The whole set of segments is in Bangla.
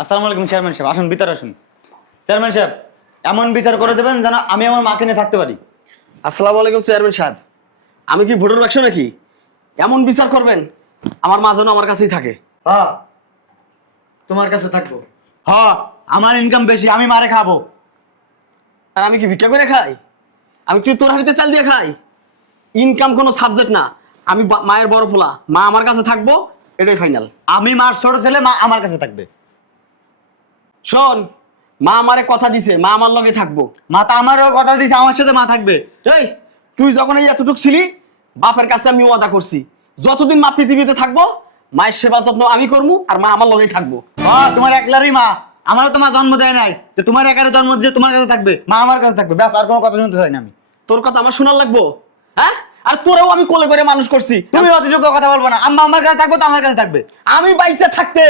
আসসালামু আলাইকুম চেয়ারম্যান সাহেব, আসুন ভিতরে আসুন। চেয়ারম্যান সাহেব, এমন বিচার করে দেবেন যেন আমি আমার মাকে নিয়ে থাকতে পারি। আসসালামু আলাইকুম চেয়ারম্যান সাহেব, আমি কি ভোটার বাক্স নাকি? এমন বিচার করবেন আমার মা যেন আমার কাছেই থাকে। হ্যাঁ, তোমার কাছে থাকবো। হ, আমার ইনকাম বেশি, আমি মারে খাবো। আর আমি কি ভিক্ষা করে খাই? আমি কি তোর হাড়িতে চাল দিয়ে খাই? ইনকাম কোনো সাবজেক্ট না। আমি মায়ের বড় পোলা, মা আমার কাছে থাকবো, এটাই ফাইনাল। আমি মার ছোট ছেলে, মা আমার কাছে থাকবে। শোন, মা আমারে কথা দিছে, মা আমার লগে থাকবো। মা তো আমারও কথা দিয়েছে, আমার সাথে মা থাকবে। এই তুই যখন এই এতটুক ছিলি, বাপের কাছে আমি ওয়াদা করছি যতদিন মা পৃথিবীতে থাকবো মায়ের সেবা যত্ন আমি করবো, আর মা আমার লগেই থাকবো। হ্যাঁ, তোমার একলারই মা, আমারও তো মা জন্ম দেয় নাই যে তোমার একারে জন্ম দিয়ে তোমার কাছে থাকবে, মা আমার কাছে থাকবে, ব্যাস, আর কোনো কথা শুনতে চাই না আমি। তোর কথা আমার শোনার লাগবো? হ্যাঁ, আর তোরাও আমি কোলে করে মানুষ করছি। তুমি অতিযোগ্য কথা বলবো না। আম্মা আমার কাছে থাকবো তো আমার কাছে থাকবে। আমি বাইচে থাকতে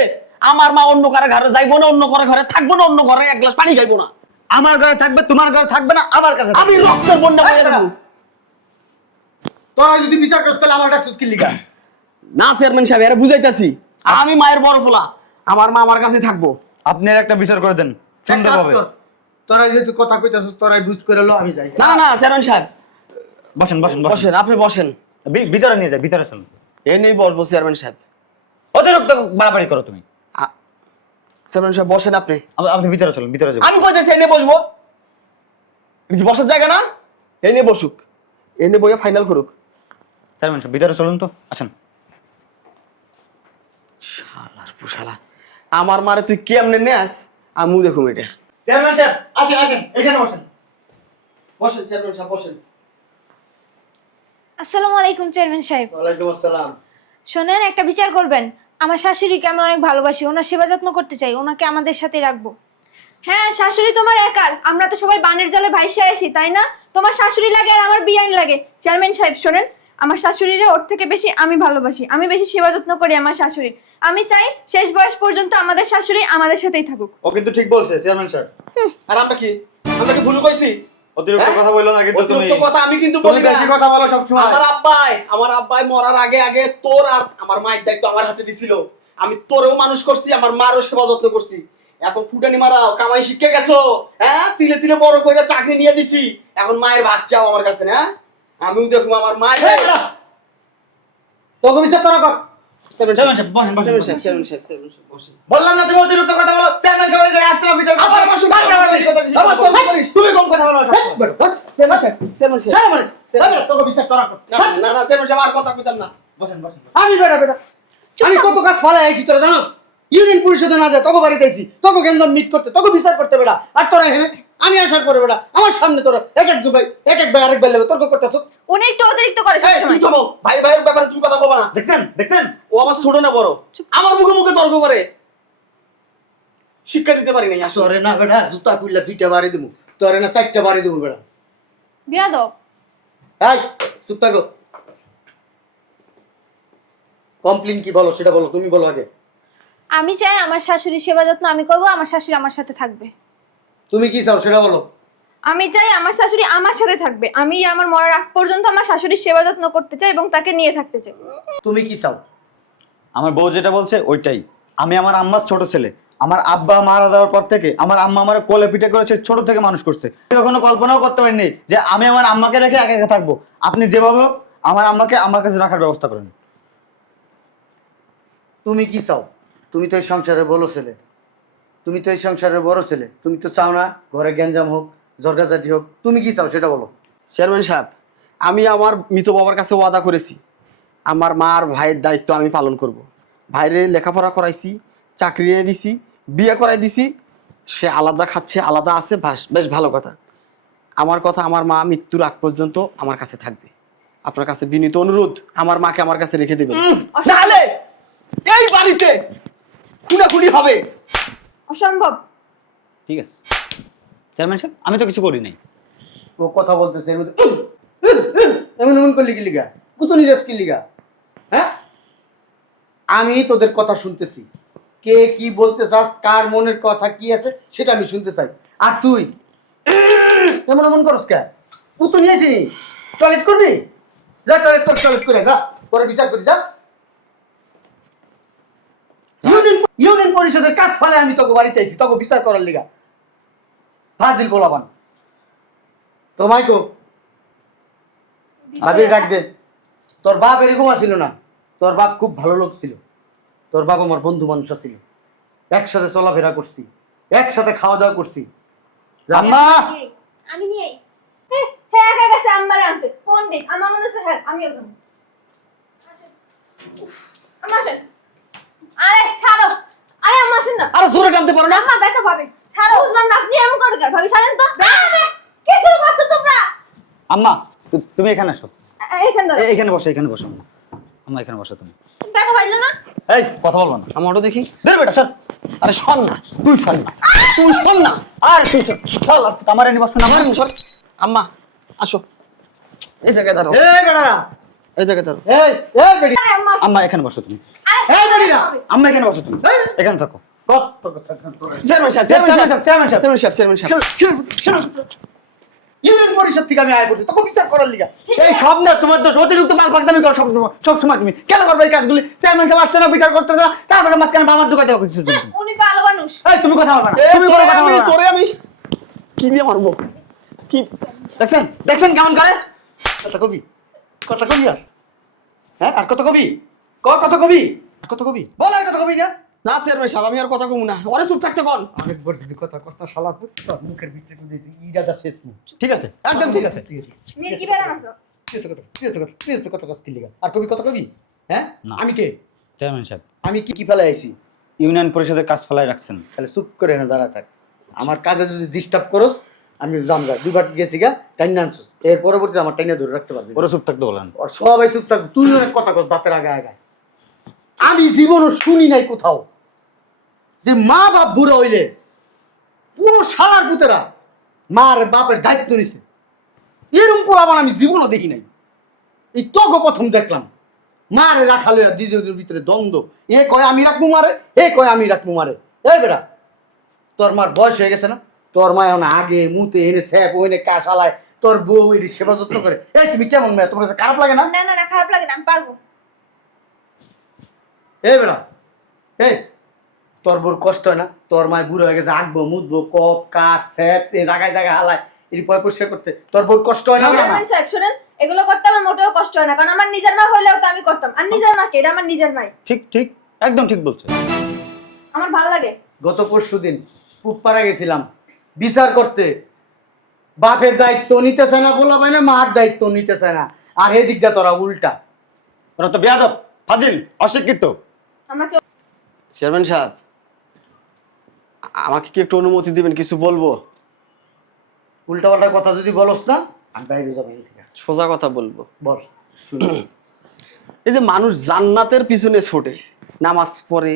আমার মা অন্য কারো ঘরে যাইবো না, অন্য কারো ঘরে থাকবো না, অন্য ঘরে এক গ্লাস পানি খাইবো না। আমার ঘরে থাকবে, তোমার ঘরে থাকবে না, আমার কাছে আমি থাকবে। রক্তের বন্যা হয়ে যাবো। তোরা যদি বিচার করছ তাহলে আমার ডাকছিস কি লিগা? না চেয়ারম্যান সাহেব, এরা বুঝাইতাছি আমি মায়ের বড় পোলা, আমার মা আমার কাছে থাকবো। আপনি আর একটা বিচার করে দেন, এক সুন্দর কাজ হবে। কর, তোরা যেহেতু কথা কইতাছিস তোরাই বুঝ করে লো, আমি যাই। না না না চেয়ারম্যান সাহেব, বসেন বসেন বসেন, বসেন, আপনি বসেন। ভিতরে নিয়ে যাই, ভিতরে চলুন। এ নেই বসবো চেয়ারম্যান সাহেব। অতিরিক্ত বাড়াবাড়ি করো তুমি। চেয়ারম্যান সাহেব বসেন আপনি। আপনি ভিতরে চলুন, ভিতরে যাবো। আমি কইতেছি এনে বসবো, এটা কি বসার জায়গা না? এনে বসুক, এনে বইয়া ফাইনাল করুক। চেয়ারম্যান সাহেব, ভিতরে চলুন তো, আসেন। শালার পুশালা, আমার মারে তুই কেমনে নেস আমু দেখুম এটা। চেয়ারম্যান সাহেব, আসেন আসেন, এখানে বসেন। বসেন চেয়ারম্যান সাহেব, বসেন। আসসালামু আলাইকুম চেয়ারম্যান সাহেব। ওয়ালাইকুম আসসালাম। শোনেন, একটা বিচার করবেন। আমার শাশুড়িকে আমি অনেক ভালোবাসি, ওনার সেবা যত্ন করতে চাই, ওনাকে আমাদের সাথে রাখবো। হ্যাঁ, শাশুড়ি তোমার একার, আমরা তো সবাই বানের জলে ভাইসে আছি, তাই না? তোমার শাশুড়ি লাগে আর আমার বিয়াইন লাগে। চেয়ারম্যান সাহেব শোনেন, আমার শাশুড়িরে ওর থেকে বেশি আমি ভালোবাসি, আমি বেশি সেবা যত্ন করি আমার শাশুড়ির। আমি চাই শেষ বয়স পর্যন্ত আমাদের শাশুড়ি আমাদের সাথেই থাকুক। ও কিন্তু ঠিক বলছে চেয়ারম্যান সাহেব। আর আমরা কি ভুল কইছি? অতিরিক্ত হ্যাঁ? কথা বললো না কিন্তু তুমি। অতিরিক্ত কথা আমি কিন্তু তুমি বলি না। বেশি কথা বলো সবসময়। আমার আব্বাই মরার আগে আগে তোর আর আমার মায়ের দায়িত্ব আমার হাতে দিছিল। আমি তোরেও মানুষ করছি, আমার মারও সেবা যত্ন করছি। এখন ফুটানি মারাও, কামাই শিখে গেছো, হ্যাঁ, তিলে তিলে বড় করে চাকরি নিয়ে দিছি। এখন মায়ের ভাত চাও আমার কাছে না? আমিও দেখবো আমার মায়ের। তোকে বিচার তোরা কর। চেয়ারম্যান সাহেব, বসেন বসেন বসেন। চেয়ারম্যান সাহেব, বসেন। বললাম না তুমি অতিরিক্ত কথা বলো। চেয়ারম্যান সাহেব এই জায়গায় আসছে না বিচার করতে। আবার বসুন, আবার তো করিস। তুমি কম কথা বলো সবসময়। চেয়ারম্যান সাহেব, চেয়ারম্যান সাহেব। তোকে বিচার তোরা কর। না না চেয়ারম্যান সাহেব, আর কথা কইতাম না। বসেন বসেন। আমি বেটা বেটা আমি কত কাজ ফালাই আইছি তোরা জানো? ইউনিয়ন পরিষদে না যায় তোকে বাড়িতে আইছি, তোকে গেঞ্জাম মিট করতে, তোকে বিচার করতে বেটা। আর তোরা এখানে আমি আসার পরে বেটা আমার সামনে তোরা এক এক ভাই আরেক ভাই লেবে তর্ক করতেছ। উনি একটু অতিরিক্ত করে এই, সবসময়। তুমি থামো। ভাই ভাইয়ের ব্যাপারে তুমি কথা বলবা না। দেখছেন দেখছেন? ও আমার ছোট না বড়, আমার মুখে মুখে তর্ক করে। শিক্ষা দিতে পারি নাই আসলে। তোরে না বেটা জুতা খুললা দুইটা বাড়ি দেবো, তোরে না চারটা বাড়ি দেবো বেটা। বিয়াদব। এই চুপ থাকো। কমপ্লেন কি বলো সেটা বলো, তুমি বলো আগে। আমি চাই আমার শাশুড়ির সেবা যত্ন আমি করবো, আমার শাশুড়ি আমার সাথে থাকবে। তুমি কি চাও সেটা বলো। আমি চাই আমার শাশুড়ি আমার সাথে থাকবে, আমি আমার মরার আগ পর্যন্ত আমার শাশুড়ির সেবা যত্ন করতে চাই এবং তাকে নিয়ে থাকতে চাই। তুমি কি চাও? আমার বউ যেটা বলছে ওইটাই। আমি আমার আম্মার ছোট ছেলে। আমার আব্বা মারা যাওয়ার পর থেকে আমার আম্মা আমার কোলে পিঠে করেছে, ছোট থেকে মানুষ করছে। কখনো কল্পনাও করতে পারিনি যে আমি আমার আম্মাকে রেখে একা একা থাকবো। আপনি যেভাবে হোক আমার আম্মাকে আমার কাছে রাখার ব্যবস্থা করেন। তুমি কি চাও? তুমি তো এই সংসারের বড় ছেলে, তুমি তো এই সংসারের বড় ছেলে, তুমি তো চাও না ঘরে গ্যাঞ্জাম হোক, ঝরগাঝাটি হোক। তুমি কি চাও সেটা বলো। চেয়ারম্যান সাহেব, আমি আমার মৃত বাবার কাছে ওয়াদা করেছি আমার মা আর ভাইয়ের দায়িত্ব আমি পালন করব। ভাইরে লেখাপড়া করাইছি, চাকরি এনে দিছি, বিয়ে করাই দিছি। সে আলাদা খাচ্ছে, আলাদা আছে, বেশ ভালো কথা। আমার কথা, আমার মা মৃত্যুর আগ পর্যন্ত আমার কাছে থাকবে। আপনার কাছে বিনীত অনুরোধ, আমার মাকে আমার কাছে রেখে দেবেন, নাহলে এই বাড়িতে খুনাখুনি হবে। অসম্ভব। ঠিক আছে চেয়ারম্যান সাহেব, আমি তো কিছু করি নাই। ও কথা বলতেছে এর মধ্যে এমন এমন করলি কি লিগা, কুতুনি যাস কি লিগা? হ্যাঁ, আমি তোদের কথা শুনতেছি, কে কি বলতে চাস, কার মনের কথা কি আছে সেটা আমি শুনতে চাই। আর তুই এমন এমন করস কে? কুতুনি আসিনি, টয়লেট করবি? যা টয়লেট করে যা, পরে বিচার করি যা। ইউনিয়ন ইউনিয়ন পরিষদের কাজ ফলে আমি তোকে বাড়িতে আইছি তোকে বিচার করার লিগা। ফাজিল বলাবান তো মাইকো ভাবি ডাক দে। তোর বাপ এরকম ছিল না, তোর বাপ খুব ভালো লোক ছিল। তোর বাপ আমার বন্ধু মানুষ ছিল, একসাথে চলাফেরা করছি, একসাথে খাওয়া দাওয়া করছি। আম্মা আমি নিয়ে হ্যাঁ হ্যাঁ একা গেছে আম্মার আনতে ফোন দে আমার মনে হচ্ছে হ্যাঁ আমিও যাবো। আম্মা আসেন। আরে ছাড়ো, আরে আম্মা আসেন না। আরে জোরে টানতে পারো না? আম্মা ব্যথা পাবে, ছাড়ো। বুঝলাম না আপনি এমন করেন কেন? ভাবি ছাড়েন তো। কি শুরু করছো তোমরা? আম্মা তুমি এখানে আসো, এইখান ধরো। এখানে বসো, এখানে বসো আম্মা। আম্মা এখানে বসো তুমি। ব্যথা পাইলো না? এই কথা বলবো না। আমারও দেখি। ধর বেটা সর। আরে শোন না, তুই সর না, তুই শোন না। আর তুই সর। চল আমার এনে বসো না। আমার সর। আম্মা আসো, এই জায়গায় দাঁড়াও, এই বেড়া, এই জায়গায় দাঁড়াও। এই বেড়ি, আরে আম্মা আসেন। আম্মা এখানে বসো তুমি। আরে এই বেড়িরা। আম্মা এখানে বসো তুমি, এখানে থাকো। কত কথা তোর। চেয়ারম্যান সাহেব, চেয়ারম্যান সাহেব, চেয়ারম্যান সাহেব। চেয়ারম্যান সাহেব। ইউনিয়ন পরিষদ থেকে আমি আয় করছি তোকে বিচার করার লিগা। এই সব না তোমার দোষ, অতিরিক্ত মাল পাকদামি করো সব সময় তুমি। কেন করবে এই কাজগুলি? চেয়ারম্যান সাহেব আসছে না, বিচার করতেছে না, তারপরে মাঝখানে বামার ঢুকাতে হবে কিছু তুমি। উনি ভালো মানুষ। এই তুমি কথা বলবা না, এই তুমি কোনো কথা বলবা না। তোরে আমি কি দিয়ে মারবো? কি দেখছেন দেখছেন কেমন করে? কথা কবি, কথা কবি আর হ্যাঁ আর কথা কবি, কথা কবি, আর কথা কবি, বল আর কথা কবি না। না চেয়ারম্যান সাহেব, আমি আর কথা কমু না, ওরে চুপ থাকতে বল। অনেক বড় যদি কথা কষ্ট শালার পুত তোর মুখের ভিতরে তো দিয়েছি ইডাদা শেষ মুখ। ঠিক আছে, একদম ঠিক আছে। মেয়ে কি বেরাম আছো? কথা কষ্ট লিগা আর কবি কথা কবি হ্যাঁ না। আমি কে? চেয়ারম্যান সাহেব আমি কি কি ফেলে আইছি? ইউনিয়ন পরিষদের কাজ ফেলায় রাখছেন। তাহলে চুপ করে না দাঁড়া থাক। আমার কাজে যদি ডিস্টার্ব করস আমি জামগা দুবার গেছি গা টাইনা আনছস, এর পরবর্তীতে আমার টাইনা ধরে রাখতে পারবি না। ওরা চুপ থাকতে বলেন। আর সবাই চুপ থাক, তুই অনেক কথা কস দাঁতের আগে আগে। আমি জীবনও শুনি নাই কোথাও যে মা বাপ বুড়ো হইলে পুরো শালার পুতেরা মার বাপের দায়িত্ব নিছে, এরকম পোলাপান আমি জীবনও দেখি নাই। এই তোকে প্রথম দেখলাম মারে রাখা লইয়া দ্বিতীয়দের ভিতরে দ্বন্দ্ব, এ কয় আমি রাখবো মারে, এ কয় আমি রাখবো মারে। এই বেটা তোর মার বয়স হয়ে গেছে না, তোর মা এখন আগে মুতে এনে স্যাপ ওইনে কাশালায়, তোর বউ এটি সেবা যত্ন করে। এই তুমি কেমন মেয়ে, তোমার কাছে খারাপ লাগে না? না না না খারাপ লাগে না, আমি পারবো। এই বেটা এই তোর বোর কষ্ট হয় না? তোর মায় বুড়ো হয়ে গেছে, আঁকবো মুদবো কপ কাশ স্যাপ এই জায়গায় জায়গায় হালায় এটি পয় পরিষ্কার করতে, তোর বোর কষ্ট হয় না? চেয়ারম্যান সাহেব শুনেন, এগুলো করতে আমার মোটেও কষ্ট হয় না, কারণ আমার নিজের মা হলেও তো আমি করতাম। আর নিজের মা কে? এটা আমার নিজের মাই। ঠিক ঠিক একদম ঠিক বলছে। আমার ভালো লাগে। গত পরশুদিন পুপাড়া গেছিলাম বিচার করতে, বাপের দায়িত্ব নিতে চায় না, বলা হয় না মার দায়িত্ব নিতে চায় না, আর এদিক দিয়ে তোরা উল্টা। ওরা তো বেয়াদব, ফাজিল, অশিক্ষিত। আমরা কি চেয়ারম্যান সাহেব, আমাকে কি একটু অনুমতি দিবেন, কিছু বলবো? উল্টা পাল্টা কথা যদি বলস না আমি বাইরে যাবো এখান থেকে। সোজা কথা বলবো। বল শুনি। এই যে মানুষ জান্নাতের পিছনে ছোটে, নামাজ পড়ে,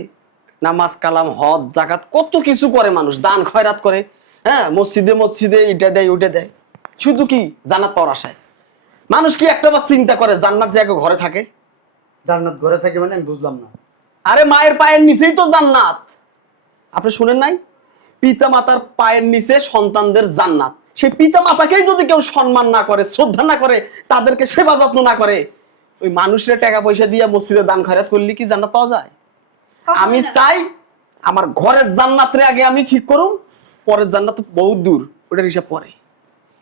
নামাজ কালাম হজ জাকাত কত কিছু করে, মানুষ দান খয়রাত করে, হ্যাঁ মসজিদে মসজিদে এটা দেয় ওইটা দেয়, শুধু কি জান্নাত পাওয়ার আশায়। মানুষ কি একটা বার চিন্তা করে জান্নাত যে এক ঘরে থাকে? জান্নাত ঘরে থাকে মানে আমি বুঝলাম না। আরে মায়ের পায়ের নিচেই তো জান্নাত। আপনি শুনেন নাই? পিতা মাতার পায়ের নিচে সন্তানদের জান্নাত। সেই পিতা মাতাকেই যদি কেউ সম্মান না করে, শ্রদ্ধা না করে, তাদেরকে সেবা যত্ন না করে, ওই মানুষের টাকা পয়সা দিয়ে মসজিদে দান খয়রাত করলে কি জান্নাত পাওয়া যায়? আমি চাই আমার ঘরের জান্নাতরে আগে আমি ঠিক করুম, পরের জান্নাত বহুত দূর, ওটার হিসাব পরে।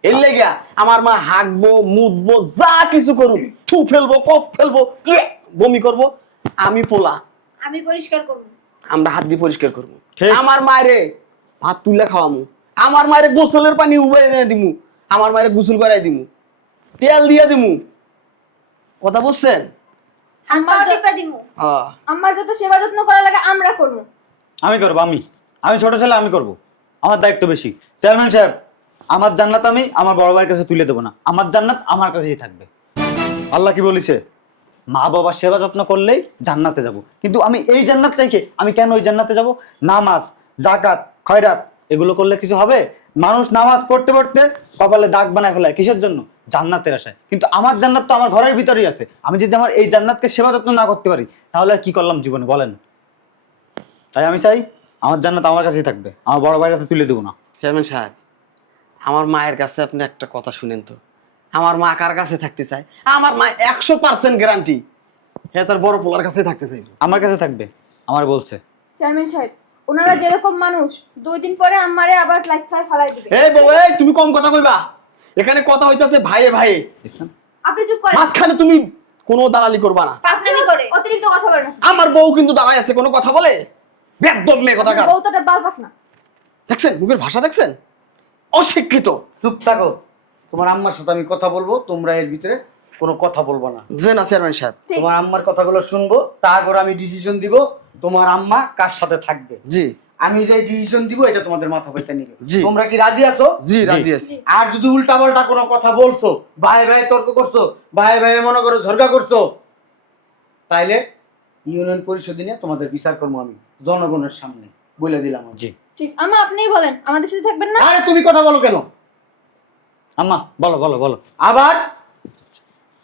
এর লেগা আমার মা হাঁকবো মুদবো যা কিছু করুক, থু ফেলবো কপ ফেলবো বমি করবো, আমি পোলা আমি পরিষ্কার করব। আমরা হাত দিয়ে পরিষ্কার করবো। ঠিক। আমার মায়েরে ভাত তুলে খাওয়ামু, আমার মায়ের গোসলের পানি উবাই এনে দিমু, আমার মায়ের গোসল করাই দিমু, তেল দিয়ে দিমু। কথা বুঝছেন? আম্মা টিপা দিমু। হ্যাঁ। আমার যত সেবা যত্ন করা লাগে আমরা করব। আমি করবো, আমি ছোট ছেলে, আমি করব। আমার দায়িত্ব বেশি। চেয়ারম্যান সাহেব আমার জান্নাত আমি আমার বড় ভাইয়ের কাছে তুলে দেবো না, আমার জান্নাত আমার কাছেই থাকবে। আল্লাহ কি বলেছে? মা বাবার সেবা যত্ন করলেই জান্নাতে যাব। কিন্তু আমি এই জান্নাত চাইকে আমি কেন ওই জান্নাতে যাব? নামাজ জাকাত খয়রাত এগুলো করলে কিছু হবে? মানুষ নামাজ পড়তে পড়তে কপালে দাগ বানায় ফেলায় কিসের জন্য? জান্নাতের আশায়। কিন্তু আমার জান্নাত তো আমার ঘরের ভিতরেই আছে। আমি যদি আমার এই জান্নাতকে সেবা যত্ন না করতে পারি তাহলে আর কি করলাম জীবনে বলেন? তাই আমি চাই আমার জান্নাত আমার কাছেই থাকবে, আমার বড় ভাইয়ের কাছে তুলে দেবো না। চেয়ারম্যান সাহেব, আমার মায়ের কাছে আপনি একটা কথা শুনেন তো। আমার মা কার কাছে থাকতে চায়? আমার মা 100% গ্যারান্টি হ্যাঁ তার বড় পোলার কাছে থাকতে চাইবে। আমার কাছে থাকবে, আমার বলছে। চেয়ারম্যান সাহেব, ওনারা যেরকম মানুষ 2 দিন পরে আমারে আবার লাইফটাই ফালাই দিবে। এই বউ, এই তুমি কম কথা কইবা। এখানে কথা হইতাছে ভাইয়ে ভাইয়ে, দেখছেন? আপনি চুপ করেন। মাঝখানে তুমি কোনো দালালি করবা না। পাকনামি করে অতিরিক্ত কথা বলেন। আমার বউ কিন্তু দাঁড়ায় আছে, কোনো কথা বলে বেদব মেয়ে কথা কার। বউটাটা বারবাক না। দেখছেন মুখের ভাষা দেখছেন, অশিক্ষিত। চুপ থাকো, তোমার আম্মার সাথে আমি কথা বলবো, তোমরা এর ভিতরে কোনো কথা বলবো না। যে না চেয়ারম্যান সাহেব। ঠিক। তোমার আম্মার কথাগুলো শুনবো, তারপর আমি ডিসিশন দিব তোমার আম্মা কার সাথে থাকবে। জি আমি যে ডিসিশন দিব এটা তোমাদের মাথা পেতে নিবে। জি। তোমরা কি রাজি আছো? জি রাজি আছি। আর যদি উল্টা পাল্টা কোনো কথা বলছো, ভাই ভাই তর্ক করছো, ভাই ভাই মনে করো ঝগড়া করছো, তাইলে ইউনিয়ন পরিষদে নিয়ে তোমাদের বিচার করবো আমি জনগণের সামনে, বলে দিলাম আমি। জি। ঠিক, আম্মা আপনিই বলেন, আমাদের সাথে থাকবেন না? আরে তুমি কথা বলো কেন? আম্মা বলো বলো বলো। আবার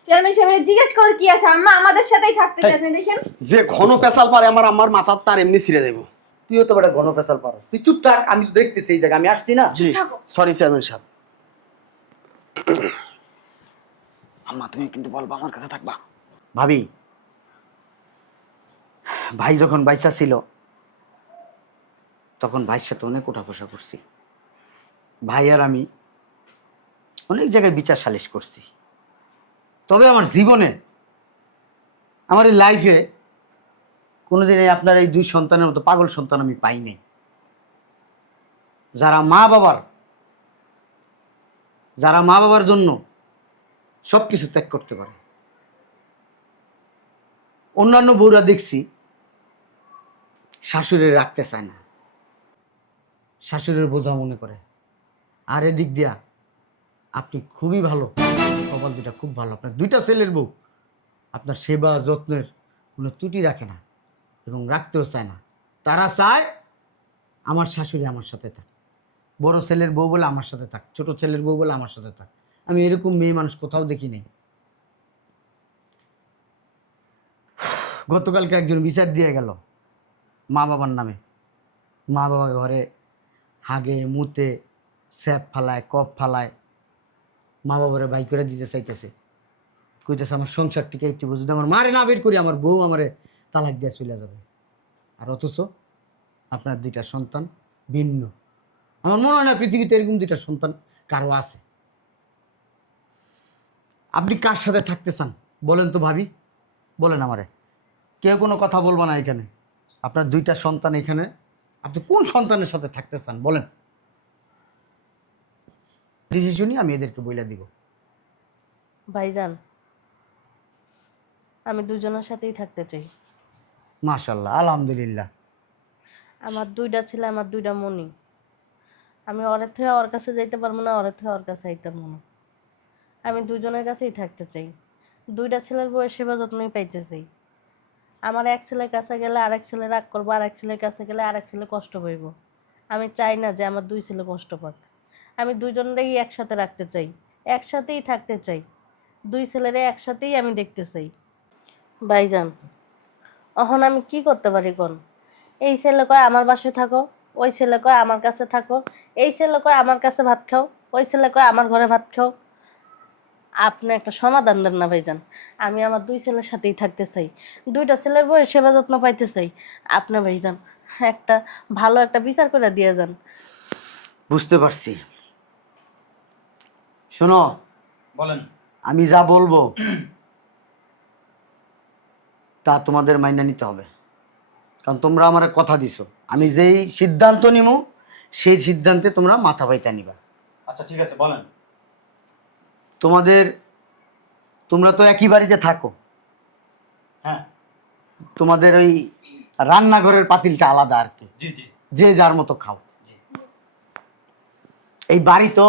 চেয়ারম্যান সাহেবের জিজ্ঞেস করে কি আছে, আম্মা আমাদের সাথেই থাকতে চাই। আপনি দেখেন যে ঘন পেশাল পারে আমার আম্মার মাথা তার এমনি ছিঁড়ে দেবো। তুইও তো বেটা ঘনফেসাল পারস, তুই চুপ থাক, আমি তো দেখতেছি এই জায়গা, আমি আসছি না। জি থাকো। সরি চেয়ারম্যান সাহেব। আম্মা তুমি কিন্তু বলবা আমার কাছে থাকবা। ভাবি, ভাই যখন বাইসা ছিল তখন ভাইয়ের সাথে অনেক ওঠা বসা করছি। ভাই আর আমি অনেক জায়গায় বিচার সালিশ করছি, তবে আমার জীবনে, আমার এই লাইফে কোনোদিনই আপনার এই 2 সন্তানের মতো পাগল সন্তান আমি পাইনি, যারা মা বাবার জন্য সবকিছু ত্যাগ করতে পারে। অন্যান্য বউরা দেখছি শাশুড়ি রাখতে চায় না, শাশুড়ির বোঝা মনে করে। আর এদিক দিয়া আপনি খুবই ভালো, কপাল দুটা খুব ভালো, আপনার 2টা ছেলের বউ আপনার সেবা যত্নের কোনো ত্রুটি রাখে না এবং রাখতেও চায় না। তারা চায় আমার শাশুড়ি আমার সাথে থাক, বড় ছেলের বউ বলে আমার সাথে থাক, ছোট ছেলের বউ বলে আমার সাথে থাক। আমি এরকম মেয়ে মানুষ কোথাও দেখি নাই। গতকালকে একজন বিচার দিয়ে গেল মা বাবার নামে। মা বাবা ঘরে হাগে মুতে স্যাপ ফালায়, কপ ফালায়, মা বাবারে বাই করে দিতে চাইতেছে, কইতেছে আমার সংসার টিকে একটু বুঝতে, আমার মারে না বের করি আমার বউ আমারে তালাক দিয়ে চলে যাবে। আর অথচ আপনার 2টা সন্তান ভিন্ন। আমার মনে হয় না পৃথিবীতে এরকম 2টা সন্তান কারো আছে। আপনি কার সাথে থাকতে চান বলেন তো ভাবি, বলেন আমারে। কেউ কোনো কথা বলবো না এখানে। আপনার 2টা সন্তান এখানে, আপনি কোন সন্তানের সাথে থাকতে চান বলেন, ডিসিশনই আমি এদেরকে বইলা দিব। ভাইজান, আমি দুজনের সাথেই থাকতে চাই। মাশাআল্লাহ, আলহামদুলিল্লাহ। আমার 2টা ছেলে, আমার 2টা মনি। আমি ওরের থেকে ওর কাছে যাইতে পারবো না, ওরের থেকে ওর কাছে যাইতে পারবো না। আমি দুজনের কাছেই থাকতে চাই। 2টা ছেলের বয়স সেবা যত্নই পাইতে চাই। আমার এক ছেলের কাছে গেলে আরেক ছেলে রাগ করবো, আরেক ছেলের কাছে গেলে আরেক ছেলে কষ্ট পাইব। আমি চাই না যে আমার 2 ছেলে কষ্ট পাক। আমি দুজনেরই একসাথে রাখতে চাই, একসাথেই থাকতে চাই। 2 ছেলেরে একসাথেই আমি দেখতে চাই। ভাইজান, এখন আমি কি করতে পারি কোন? এই ছেলে কয় আমার বাসায় থাকো, ওই ছেলে কয় আমার কাছে থাকো, এই ছেলে কয় আমার কাছে ভাত খাও, ওই ছেলে কয় আমার ঘরে ভাত খাও। আপনি একটা সমাধান দেন না ভাইজান। আমি আমার 2 ছেলের সাথেই থাকতে চাই, 2টা ছেলের বয়স সেবা যত্ন পাইতে চাই। আপনি ভাইজান একটা ভালো একটা বিচার করে দিয়ে যান। বুঝতে পারছি। শোনো, বলেন। আমি যা বলবো তা তোমাদের মাইনা নিতে হবে, কারণ তোমরা আমার কথা দিছো। আমি যেই সিদ্ধান্ত নিমু সেই সিদ্ধান্তে তোমরা মাথা পাইতা নিবা। আচ্ছা ঠিক আছে বলেন। তোমরা তো একই বাড়িতে থাকো, হ্যাঁ। তোমাদের ওই রান্নাঘরের পাতিলটা আলাদা আর কি, জি জি। যে যার মতো খাও। এই বাড়ি তো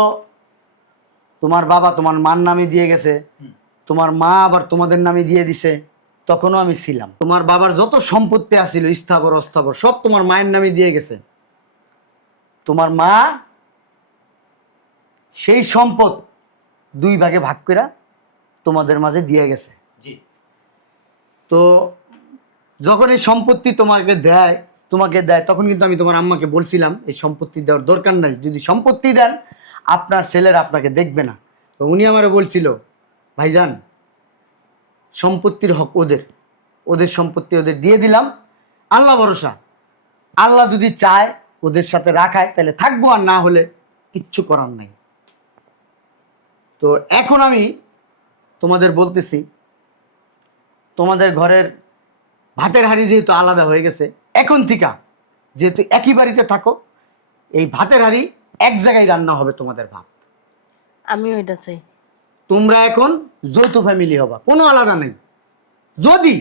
তোমার বাবা তোমার মার নামে দিয়ে গেছে, তোমার মা আবার তোমাদের নামে দিয়ে দিছে। তখনও আমি ছিলাম। তোমার বাবার যত সম্পত্তি আছিল স্থাবর অস্থাবর সব তোমার মায়ের নামে দিয়ে গেছে। তোমার মা সেই সম্পদ 2 ভাগে ভাগ করে তোমাদের মাঝে দিয়ে গেছে। জি। তো যখন এই সম্পত্তি তোমাকে দেয় তখন কিন্তু আমি তোমার আম্মাকে বলছিলাম এই সম্পত্তি দেওয়ার দরকার নাই, যদি সম্পত্তি দেন আপনার ছেলেরা আপনাকে দেখবে না। তো উনি আমারে বলছিল ভাইজান সম্পত্তির হক ওদের সম্পত্তি ওদের দিয়ে দিলাম, আল্লাহ ভরসা আল্লাহ যদি চায় ওদের সাথে রাখায় তাহলে থাকবো, আর না হলে কিচ্ছু করার নাই। তো এখন আমি তোমাদের বলতেছি, তোমাদের ঘরের ভাতের হাঁড়ি যেহেতু আলাদা হয়ে গেছে, এখন থেকে যেহেতু একই বাড়িতে থাকো, এই ভাতের হাঁড়ি এক জায়গায় রান্না হবে তোমাদের ভাত। আমিও এটা চাই। তোমরা এখন যৌথ ফ্যামিলি হবা, কোনো আলাদা নেই। যদি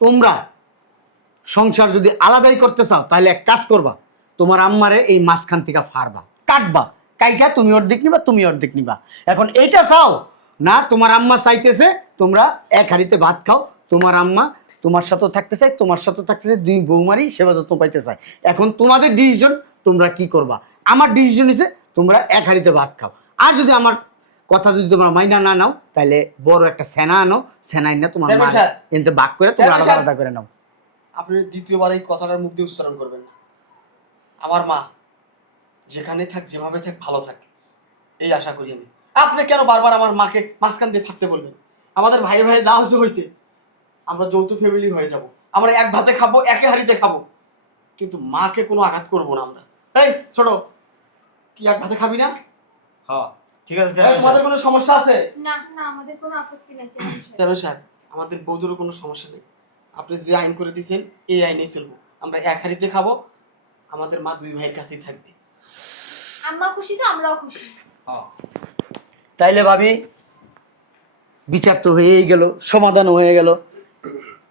তোমরা সংসার যদি আলাদাই করতে চাও তাহলে এক কাজ করবা, তোমার আম্মারে এই মাঝখান থেকে ফাড়বা, কাটবা, কাইটা তুমি অর্ধেক নিবা, তুমি অর্ধেক নিবা। এখন এইটা চাও না, তোমার আম্মা চাইতেছে তোমরা এক হাঁড়িতে ভাত খাও, তোমার আম্মা তোমার সাথেও থাকতে চাই, তোমার সাথেও থাকতে চাই, দুই বৌমারই সেবা যত্ন পাইতে চাই। এখন তোমাদের ডিসিশন, তোমরা কি করবা। আমার ডিসিশন হচ্ছে তোমরা এক হাঁড়িতে ভাত খাও। আর যদি আমার কথা যদি তোমরা মাইনা না নাও তাহলে বড় একটা সেনা আনো, সেনাই না তোমার চেয়ারম্যান সাহেব। কিন্তু ভাগ করে তোমরা চেয়ারম্যান আলাদা সাহেব। আলাদা করে নাও। আপনি দ্বিতীয়বার এই কথাটার মুখ দিয়ে উচ্চারণ করবেন না। আমার মা যেখানে থাক, যেভাবে থাক, ভালো থাক, এই আশা করি আমি। আপনি কেন বারবার আমার মাকে মাঝখান দিয়ে থাকতে বলবেন? আমাদের ভাই ভাই যা হয়েছে হয়েছে, আমরা যৌথ ফ্যামিলি হয়ে যাব, আমরা এক ভাতে খাবো, একে হাঁড়িতে খাবো, কিন্তু মাকে কোনো আঘাত করবো না আমরা। এই ছোট, কি এক ভাতে খাবি না? হ্যাঁ ঠিক আছে এই, তোমাদের কোনো সমস্যা আছে? না না, আমাদের কোনো আপত্তি নেই চেয়ারম্যান সাহেব। চেয়ারম্যান সাহেব, আমাদের বৌদেরও কোনো সমস্যা নেই। আপনি যে আইন করে দিয়েছেন এই আইনেই চলবো। আমরা এক হাঁড়িতে খাবো, আমাদের মা দুই ভাইয়ের কাছেই থাকবে। আম্মা খুশি তো আমরাও খুশি। হ্যাঁ তাইলে ভাবি বিচার তো হয়েই গেল, সমাধান হয়ে গেল।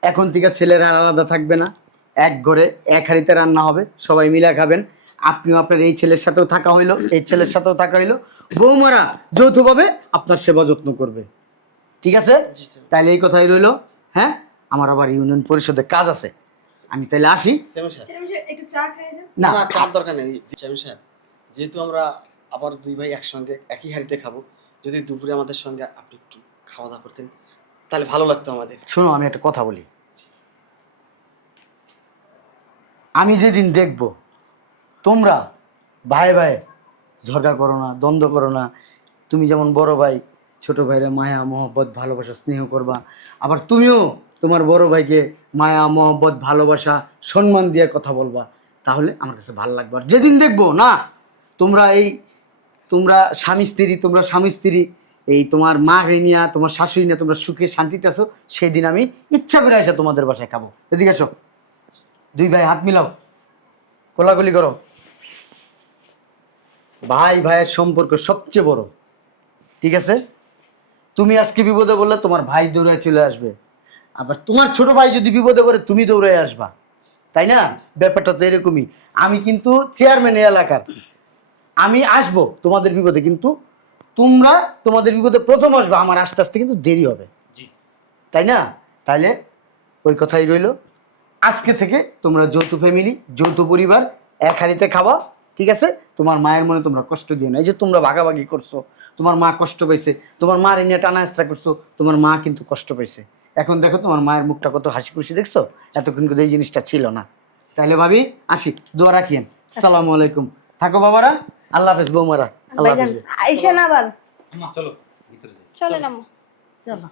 এখন থেকে ছেলেরা আলাদা থাকবে না, এক ঘরে এক হাঁড়িতে রান্না হবে, সবাই মিলে খাবেন। আপনিও আপনার এই ছেলের সাথেও থাকা হইলো, এই ছেলের সাথেও থাকা হইলো, বৌমারা যৌথভাবে আপনার সেবা যত্ন করবে। ঠিক আছে? জি স্যার। তাইলে এই কথাই রইলো। হ্যাঁ, আমার আবার ইউনিয়ন পরিষদে কাজ আছে, আমি তাইলে আসি। চেয়ারম্যান সাহেব, চেয়ারম্যান সাহেব একটু চা খেয়ে যান। না, না চার দরকার নেই। চেয়ারম্যান সাহেব, যেহেতু আমরা আবার দুই ভাই একসঙ্গে একই হাঁড়িতে খাবো, যদি দুপুরে আমাদের সঙ্গে আপনি একটু খাওয়া দাওয়া করতেন তাহলে ভালো লাগতো আমাদের। শোনো, আমি একটা কথা বলি। আমি যেদিন দেখব তোমরা ভাই ভাই ঝগড়া করো না, দ্বন্দ্ব করো না, তুমি যেমন বড় ভাই ছোট ভাইরা মায়া মহব্বত ভালোবাসা স্নেহ করবা, আবার তুমিও তোমার বড় ভাইকে মায়া মহব্বত ভালোবাসা সম্মান দিয়ে কথা বলবা, তাহলে আমার কাছে ভালো লাগবে। আর যেদিন দেখবো না তোমরা স্বামী স্ত্রী এই তোমার মা নিয়া তোমার শাশুড়ি নিয়ে তোমরা সুখে শান্তিতে আছো, সেদিন আমি ইচ্ছা করে এসে তোমাদের বাসায় খাবো। এদিকে এসো, দুই ভাই হাত মিলাও, কোলাকুলি করো। ভাই ভাইয়ের সম্পর্ক সবচেয়ে বড়। ঠিক আছে? তুমি আজকে বিপদে বললে তোমার ভাই দৌড়ে চলে আসবে, আবার তোমার ছোট ভাই যদি বিপদে পড়ে তুমি দৌড়ে আসবা, তাই না? ব্যাপারটা তো এরকমই। আমি কিন্তু চেয়ারম্যান এই এলাকার, আমি আসবো তোমাদের বিপদে, কিন্তু তোমরা তোমাদের বিপদে প্রথম আসবে, আমার আস্তে আস্তে কিন্তু দেরি হবে। জি। তাই না? তাইলে ওই কথাই রইলো, আজকে থেকে তোমরা যৌথ ফ্যামিলি, যৌথ পরিবার, এক হাঁড়িতে খাওয়া। ঠিক আছে? তোমার মায়ের মনে তোমরা কষ্ট দিও না। এই যে তোমরা ভাগাভাগি করছো, তোমার মা কষ্ট পাইছে, তোমার মার নিয়ে টানা হেঁচড়া করছো, তোমার মা কিন্তু কষ্ট পাইছে। এখন দেখো তোমার মায়ের মুখটা কত হাসি খুশি দেখছো, এতক্ষণ কিন্তু এই জিনিসটা ছিল না। তাইলে ভাবি আসি, দোয়া রাখিয়েন। আসসালামু আলাইকুম। থাকো বাবারা, আল্লাহ হাফেজ বৌমারা, আল্লাহ ভাইজান হাফেজ। আইসেন আবার। চলো ভিতরে যাই। চলেন আম্মু। চলো।